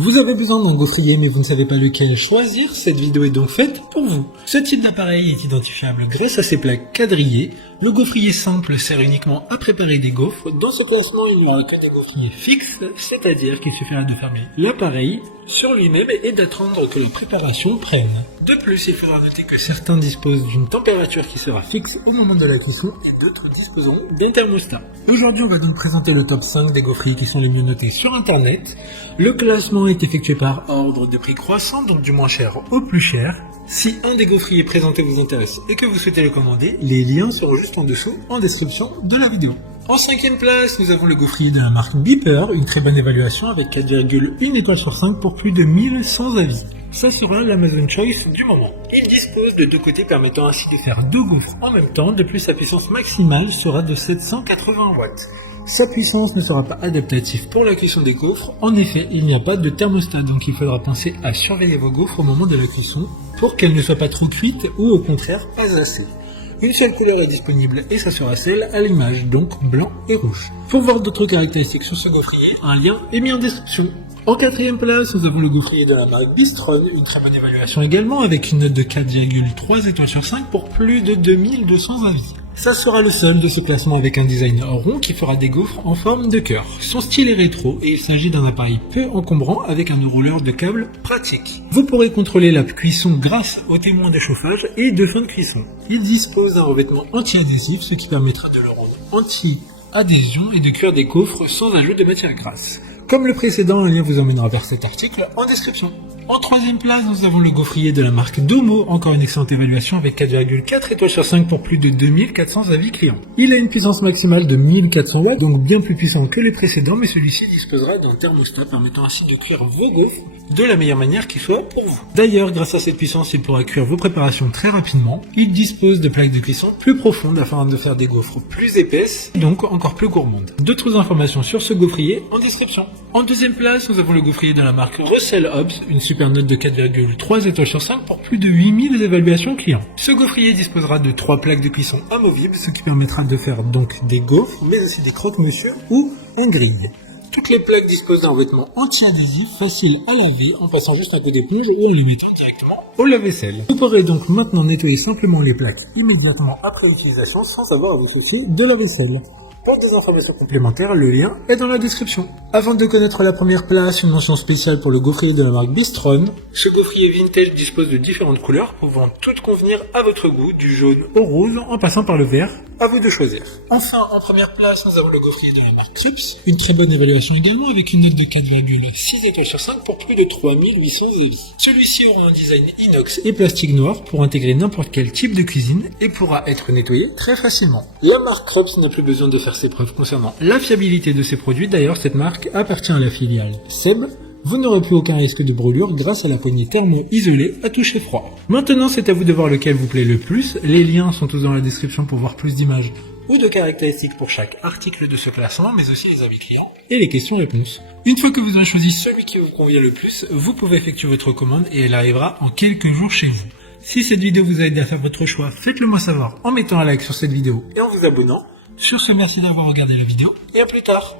Vous avez besoin d'un gaufrier mais vous ne savez pas lequel choisir, cette vidéo est donc faite pour vous. Ce type d'appareil est identifiable grâce à ses plaques quadrillées. Le gaufrier simple sert uniquement à préparer des gaufres. Dans ce classement, il n'y aura que des gaufriers fixes, c'est-à-dire qu'il suffira de fermer l'appareil sur lui-même et d'attendre que la préparation prenne. De plus, il faudra noter que certains disposent d'une température qui sera fixe au moment de la cuisson et d'autres disposeront d'un thermostat. Aujourd'hui, on va donc présenter le top 5 des gaufriers qui sont les mieux notés sur internet. Le classement est effectué par ordre de prix croissant, donc du moins cher au plus cher. Si un des gaufriers présentés vous intéresse et que vous souhaitez le commander, les liens seront juste en dessous en description de la vidéo. En 5e place, nous avons le gaufrier de la marque Beeper, une très bonne évaluation avec 4,1 étoiles sur 5 pour plus de 1100 avis. Ça sera l'Amazon Choice du moment. Il dispose de deux côtés permettant ainsi de faire deux gaufres en même temps. De plus, sa puissance maximale sera de 780 watts. Sa puissance ne sera pas adaptative pour la cuisson des gaufres. En effet, il n'y a pas de thermostat, donc il faudra penser à surveiller vos gaufres au moment de la cuisson pour qu'elles ne soient pas trop cuites ou au contraire pas assez. Une seule couleur est disponible et ça sera celle à l'image, donc blanc et rouge. Pour voir d'autres caractéristiques sur ce gaufrier, un lien est mis en description. En 4e place, nous avons le gaufrier de la marque Bistron, une très bonne évaluation également avec une note de 4,3 étoiles sur 5 pour plus de 2200 avis. Ça sera le seul de ce classement avec un design rond qui fera des gaufres en forme de cœur. Son style est rétro et il s'agit d'un appareil peu encombrant avec un enrouleur de câbles pratique. Vous pourrez contrôler la cuisson grâce au témoin de chauffage et de fin de cuisson. Il dispose d'un revêtement anti-adhésif, ce qui permettra de le rendre anti-adhésion et de cuire des gaufres sans ajout de matière grasse. Comme le précédent, un lien vous emmènera vers cet article en description. En 3e place, nous avons le gaufrier de la marque Domo, encore une excellente évaluation avec 4,4 étoiles sur 5 pour plus de 2400 avis clients. Il a une puissance maximale de 1400 watts, donc bien plus puissant que les précédents, mais celui-ci disposera d'un thermostat permettant ainsi de cuire vos gaufres de la meilleure manière qui soit pour vous. D'ailleurs, grâce à cette puissance, il pourra cuire vos préparations très rapidement. Il dispose de plaques de cuisson plus profondes afin de faire des gaufres plus épaisses, donc encore plus gourmandes. D'autres informations sur ce gaufrier en description. En 2e place, nous avons le gaufrier de la marque Russell Hobbs, une super note de 4,3 étoiles sur 5 pour plus de 8000 évaluations clients. Ce gaufrier disposera de 3 plaques de cuisson amovibles, ce qui permettra de faire donc des gaufres, mais aussi des croque-monsieur ou en grille. Toutes les plaques disposent d'un revêtement anti-adhésif facile à laver en passant juste un coup d'éponge ou en les mettant directement au lave-vaisselle. Vous pourrez donc maintenant nettoyer simplement les plaques immédiatement après utilisation sans avoir à vous soucier de la vaisselle. Pour des informations complémentaires, le lien est dans la description. Avant de connaître la première place, une mention spéciale pour le gaufrier de la marque Bistron. Ce gaufrier vintage dispose de différentes couleurs pouvant toutes convenir à votre goût, du jaune au rose en passant par le vert. À vous de choisir. Enfin, en première place, nous avons le gaufrier de la marque Krups. Une très bonne évaluation également avec une note de 4,6 étoiles sur 5 pour plus de 3800 avis. Celui-ci aura un design inox et plastique noir pour intégrer n'importe quel type de cuisine et pourra être nettoyé très facilement. La marque Krups n'a plus besoin de faire ses preuves concernant la fiabilité de ses produits. D'ailleurs, cette marque appartient à la filiale Seb. Vous n'aurez plus aucun risque de brûlure grâce à la poignée thermo-isolée à toucher froid. Maintenant, c'est à vous de voir lequel vous plaît le plus. Les liens sont tous dans la description pour voir plus d'images ou de caractéristiques pour chaque article de ce classement, mais aussi les avis clients et les questions-réponses. Une fois que vous aurez choisi celui qui vous convient le plus, vous pouvez effectuer votre commande et elle arrivera en quelques jours chez vous. Si cette vidéo vous a aidé à faire votre choix, faites-le moi savoir en mettant un like sur cette vidéo et en vous abonnant. Sur ce, merci d'avoir regardé la vidéo et à plus tard.